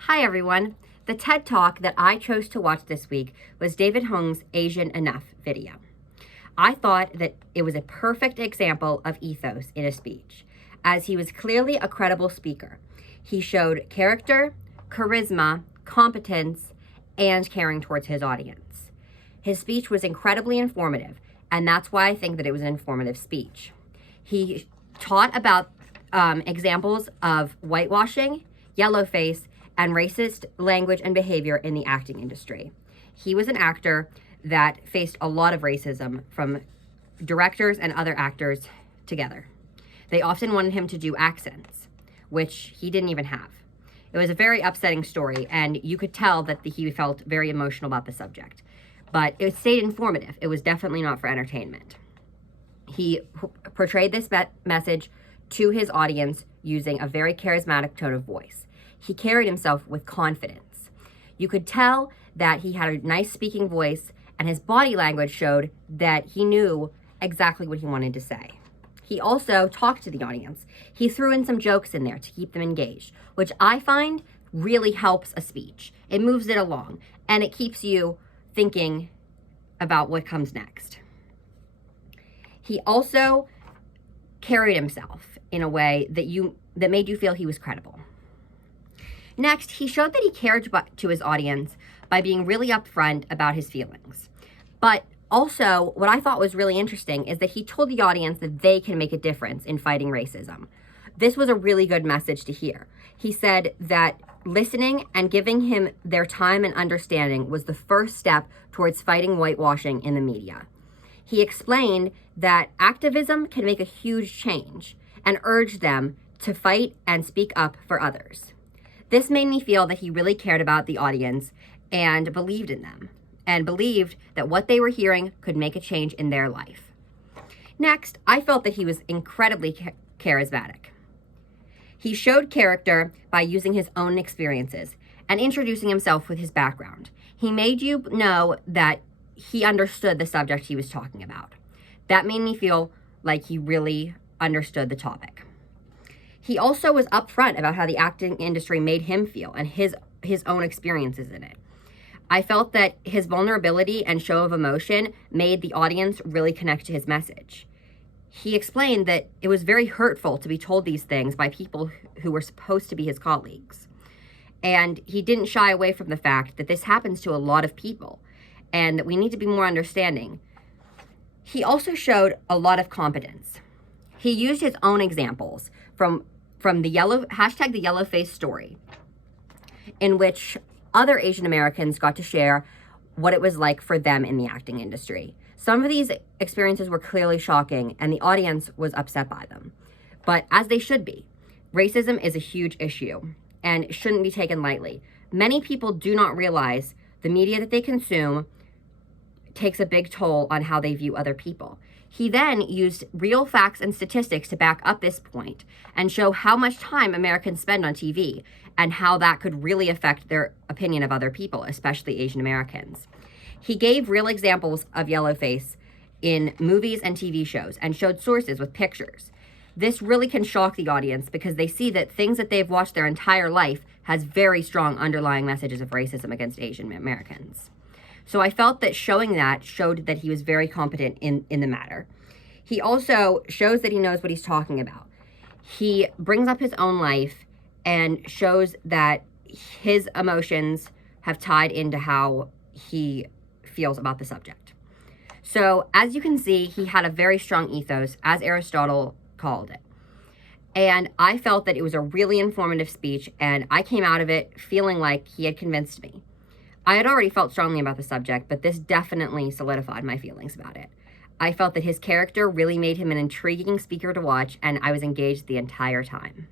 Hi everyone. The TED Talk that I chose to watch this week was David Hung's Asian Enough video. I thought that it was a perfect example of ethos in a speech, as he was clearly a credible speaker. He showed character, charisma, competence, and caring towards his audience. His speech was incredibly informative, and that's why I think that it was an informative speech. He taught about examples of whitewashing, yellowface, and racist language and behavior in the acting industry. He was an actor that faced a lot of racism from directors and other actors together. They often wanted him to do accents, which he didn't even have. It was a very upsetting story, and you could tell that he felt very emotional about the subject. But it stayed informative. It was definitely not for entertainment. He portrayed this message to his audience using a very charismatic tone of voice. He carried himself with confidence. You could tell that he had a nice speaking voice, and his body language showed that he knew exactly what he wanted to say. He also talked to the audience. He threw in some jokes in there to keep them engaged, which I find really helps a speech. It moves it along, and it keeps you thinking about what comes next. He also carried himself in a way that made you feel he was credible. Next, he showed that he cared to his audience by being really upfront about his feelings. But also, what I thought was really interesting is that he told the audience that they can make a difference in fighting racism. This was a really good message to hear. He said that listening and giving him their time and understanding was the first step towards fighting whitewashing in the media. He explained that activism can make a huge change and urged them to fight and speak up for others. This made me feel that he really cared about the audience and believed in them, and believed that what they were hearing could make a change in their life. Next, I felt that he was incredibly charismatic. He showed character by using his own experiences and introducing himself with his background. He made you know that he understood the subject he was talking about. That made me feel like he really understood the topic. He also was upfront about how the acting industry made him feel and his own experiences in it. I felt that his vulnerability and show of emotion made the audience really connect to his message. He explained that it was very hurtful to be told these things by people who were supposed to be his colleagues. And he didn't shy away from the fact that this happens to a lot of people and that we need to be more understanding. He also showed a lot of competence. He used his own examples from the #yellowface story, in which other Asian Americans got to share what it was like for them in the acting industry. Some of these experiences were clearly shocking, and the audience was upset by them. But as they should be, racism is a huge issue and shouldn't be taken lightly. Many people do not realize the media that they consume takes a big toll on how they view other people. He then used real facts and statistics to back up this point and show how much time Americans spend on TV and how that could really affect their opinion of other people, especially Asian Americans. He gave real examples of yellowface in movies and TV shows and showed sources with pictures. This really can shock the audience because they see that things that they've watched their entire life has very strong underlying messages of racism against Asian Americans. So I felt that showing that showed that he was very competent in the matter. He also shows that he knows what he's talking about. He brings up his own life and shows that his emotions have tied into how he feels about the subject. So as you can see, he had a very strong ethos, as Aristotle called it. And I felt that it was a really informative speech, and I came out of it feeling like he had convinced me. I had already felt strongly about the subject, but this definitely solidified my feelings about it. I felt that his character really made him an intriguing speaker to watch, and I was engaged the entire time.